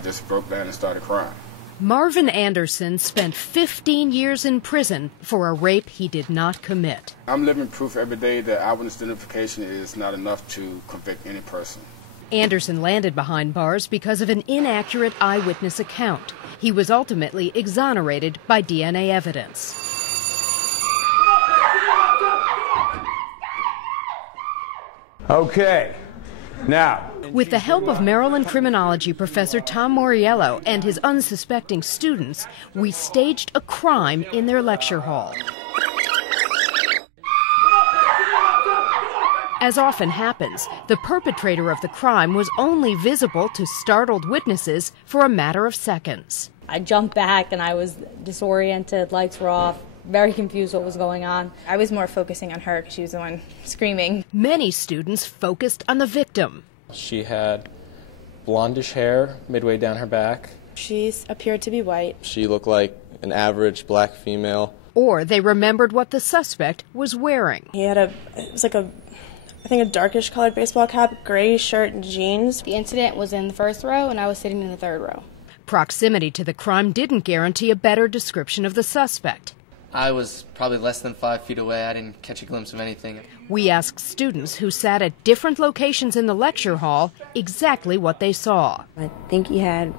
I just broke down and started crying. Marvin Anderson spent 15 years in prison for a rape he did not commit. I'm living proof every day that eyewitness identification is not enough to convict any person. Anderson landed behind bars because of an inaccurate eyewitness account. He was ultimately exonerated by DNA evidence. Okay, now. With the help of Maryland criminology professor Tom Moriello and his unsuspecting students, we staged a crime in their lecture hall. As often happens, the perpetrator of the crime was only visible to startled witnesses for a matter of seconds. I jumped back and I was disoriented, lights were off, very confused what was going on. I was more focusing on her because she was the one screaming. Many students focused on the victim. She had blondish hair midway down her back. She appeared to be white. She looked like an average black female. Or they remembered what the suspect was wearing. He had it was like I think a darkish colored baseball cap, gray shirt and jeans. The incident was in the first row and I was sitting in the third row. Proximity to the crime didn't guarantee a better description of the suspect. I was probably less than 5 feet away. I didn't catch a glimpse of anything. We asked students who sat at different locations in the lecture hall exactly what they saw. I think he had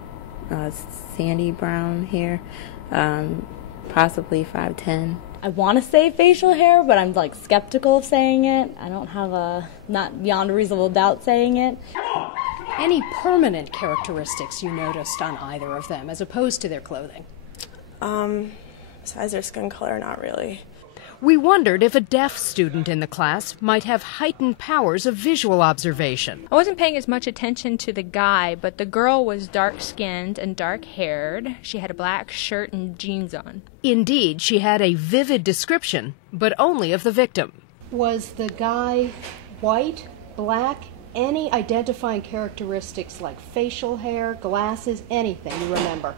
sandy brown hair, possibly 5'10". I want to say facial hair, but I'm like skeptical of saying it. I don't have not beyond a reasonable doubt saying it. Any permanent characteristics you noticed on either of them as opposed to their clothing? Besides their skin color, not really. We wondered if a deaf student in the class might have heightened powers of visual observation. I wasn't paying as much attention to the guy, but the girl was dark-skinned and dark-haired. She had a black shirt and jeans on. Indeed, she had a vivid description, but only of the victim. Was the guy white, black, any identifying characteristics like facial hair, glasses, anything you remember?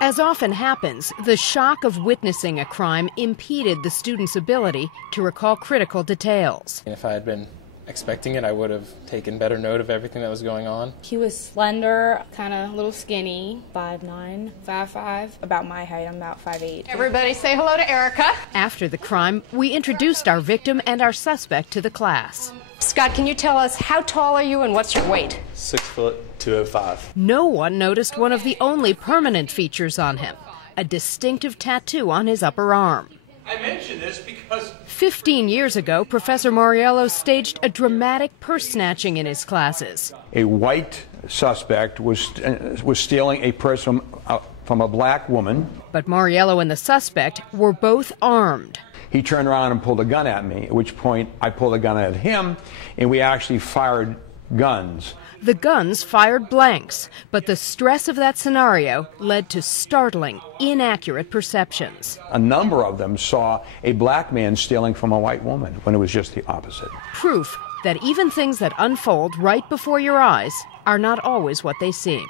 As often happens, the shock of witnessing a crime impeded the student's ability to recall critical details. If I had been expecting it, I would have taken better note of everything that was going on. He was slender, Kind of a little skinny. 5'9", 5'5". About my height, I'm about 5'8". Everybody say hello to Erica. After the crime, we introduced our victim and our suspect to the class. Scott, can you tell us how tall are you and what's your weight? 6'205". No one noticed one of the only permanent features on him, a distinctive tattoo on his upper arm. I mention this because 15 years ago, Professor Moriello staged a dramatic purse snatching in his classes. A white suspect was stealing a purse from a black woman. But Moriello and the suspect were both armed. He turned around and pulled a gun at me, at which point I pulled a gun at him, and we actually fired guns. The guns fired blanks, but the stress of that scenario led to startling, inaccurate perceptions. A number of them saw a black man stealing from a white woman when it was just the opposite. Proof that even things that unfold right before your eyes are not always what they seem.